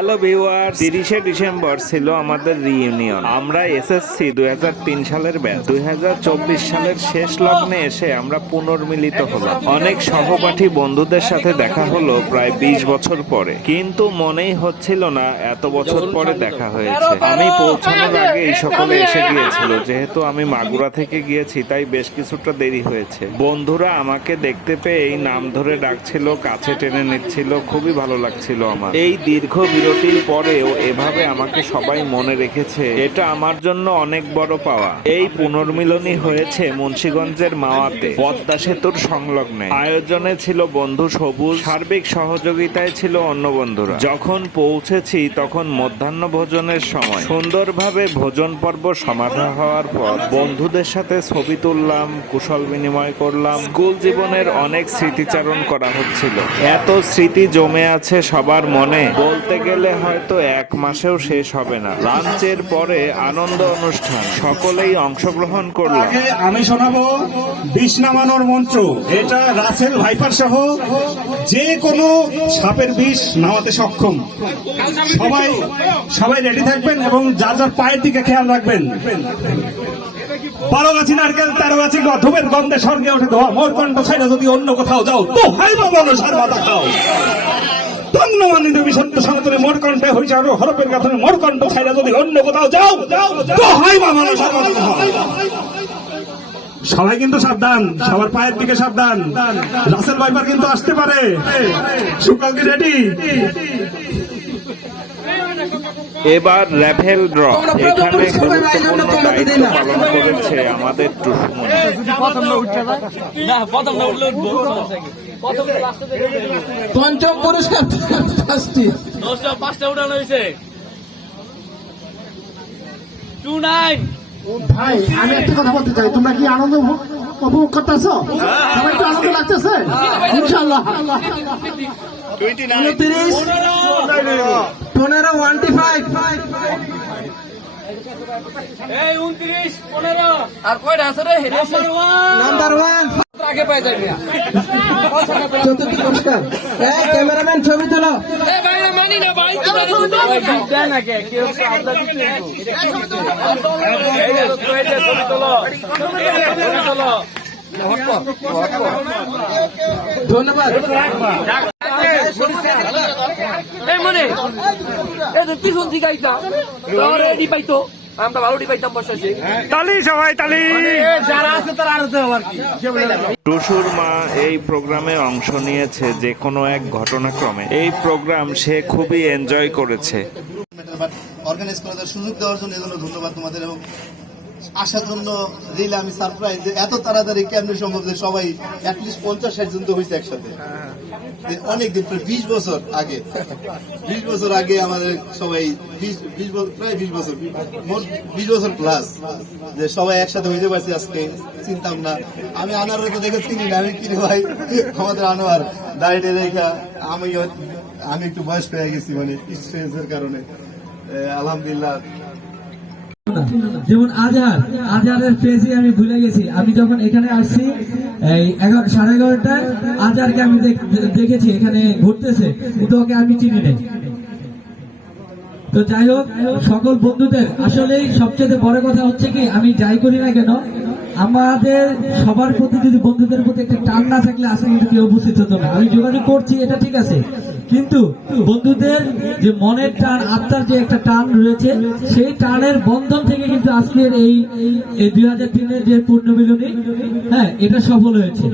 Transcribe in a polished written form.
Hello viewer, 30শে December ছিল আমাদের reunion. আমরা এসএসসি 2003 সালের ব্যাচ। 2024 সালের শেষ লগ্নে এসে আমরা পুনর্মিলিত হলাম। অনেক সহপাঠী বন্ধুদের সাথে দেখা হলো প্রায় 20 বছর পরে, কিন্তু মনেই হচ্ছিল না এত বছর পরে দেখা হয়েছে। আমি পৌঁছানোর আগে এই সকলে এসে গিয়েছিল। যেহেতু আমি মাগুরা থেকে গিয়েছি তাই বেশ কিছুটা দেরি হয়েছে। বন্ধুরা আমাকে দেখতে পেয়েই নাম ধরে ডাকছিল, কাছে টেনে নিচ্ছিল। খুবই ভালো লাগছিল আমার। এই দীর্ঘ বিরতির পরেও এভাবে আমাকে সবাই মনে রেখেছে, এটা আমার জন্য অনেক বড় পাওয়া। এই পুনর্মিলনী হয়েছে মুন্সিগঞ্জের মাওয়াতে, পদ্মা সেতুর সংলগ্নে। আয়োজনে ছিল বন্ধু সবুজ, সার্বিক সহযোগিতায় ছিল অন্য বন্ধুরা। যখন পৌঁছেছি তখন মধ্যাহ্ন ভোজনের সময়। সুন্দরভাবে ভোজন পর্ব সমাধা হওয়ার পর বন্ধুদের সাথে ছবি তুললাম, কুশল বিনিময় করলাম। স্কুল জীবনের অনেক স্মৃতিচারণ করা হচ্ছিল। এত স্মৃতি জমে আছে সবার মনে, বলতে গেলে হয়তো 1 মাসেও শেষ হবে না। লাঞ্চের পরে আনন্দ অনুষ্ঠান, সকলেই অংশগ্রহণ করলাম। আমি শোনাবো বিষ নামানোর মন্ত্র। এটা রাসেল ভাইপার সহ যে কোনো সাপের বিষ নামাতে সক্ষম। সবাই রেডি থাকবেন এবং যার যার পায়ের দিকে খেয়াল রাখবেন। 12 গাছি নারকেল 13 গাছি ধূপের গন্ধে স্বর্গে ওঠে ধোয়া, মোর কণ্ঠ ছাইরা যদি অন্য কোথাও যাও তো হাই বাবা সার মাথা খাও। তন্নমানিত বিশুদ্ধ সনাতনে মোর কণ্ঠে হইছে আরো হরপের গাথনে, মোর কণ্ঠ ছাইরা যদি অন্য কোথাও যাও তো হাই বাবা সার মাথা খাও। সবাই কিন্তু সাবধান, সবার পায়ের দিকে সাবধান। রাসেল ভাইপার কিন্তু আসতে পারে। সুকাল কি রেডি? এবার র্যাফেল ড্র। এখানে গুরুত্বপূর্ণ দায়িত্ব পালন করেছে আমাদের টুসুমনি। পঞ্চম পুরস্কার 5টা উঠানো হয়েছে। 29 ভাই, আমি একটা কথা বলতে চাই, তোমরা কি আনন্দ উপভোগ করতেছো? সবাই একটু আনন্দ লাগতেছে ইনশাআল্লাহ। 29 15 15 এই 29 15 আর কয়টা আছে রে? নাম্বার 1 আগে পাই যাবে। চতুর্থ পুরস্কার। এই ক্যামেরাম্যান ছবি তোলো। এই ভাই মানি না ভাই, তোরা দিতে না কে কেউ আলাদা দিতে। এই ছবি তোলো, ছবি তোলো। ধন্যবাদ। এই মনে এই তো পিছন দিকে আইতা তোরে দি পাইতো, আমরা ভালো দি পাইতাম বসে। তালি সবাই তালি। যারা আছে তারা আর দেও আর কি। টুসুর মা এই প্রোগ্রামে অংশ নিয়েছে যে কোনো এক ঘটনাক্রমে। এই প্রোগ্রাম সে খুবই এনজয় করেছে। অর্গানাইজ করার সুযোগ দেওয়ার জন্য এজন্য ধন্যবাদ তোমাদের, এবং আসার জন্য রিলে আমি সারপ্রাইজ যে এত তাড়াতাড়ি কেমনে সম্ভব যে সবাই অ্যাটলিস্ট 50-60 জন তো হয়েছে একসাথে। অনেকদিন প্রায় 20 বছর আগে, 20 বছর আগে আমাদের সবাই প্রায় 20 বছর মোট 20 বছর প্লাস যে সবাই একসাথে হইতে পারছি আজকে। চিন্তাম না, আমি আনোয়ার তো দেখে চিনি না, আমি কিনে ভাই আমাদের আনোয়ার দাঁড়িয়ে রেখা। আমি একটু বয়স পেয়ে গেছি মানে স্ট্রেসের কারণে। আলহামদুলিল্লাহ। যেমন আজহারের ফেসই আমি ভুলে গেছি। আমি যখন এখানে আসছি এই 11:30টায় আজহারকে আমি দেখেছি এখানে ঘুরতেছে, কিন্তু ওকে আমি চিনি নাই। তো যাই হোক, সকল বন্ধুদের আসলেই সবচেয়ে বড় কথা হচ্ছে কি, আমি যাই করি না কেন আমাদের সবার প্রতি যদি বন্ধুদের প্রতি একটা টান না থাকলে আসলে কিন্তু কেউ উপস্থিত হতো না। আমি যোগাযোগ করছি এটা ঠিক আছে, কিন্তু বন্ধুদের যে মনের টান, আত্মার যে একটা টান রয়েছে, সেই টানের বন্ধন থেকে কিন্তু আজকের এই 2003-এর যে পুনর্মিলনী, হ্যাঁ, এটা সফল হয়েছে।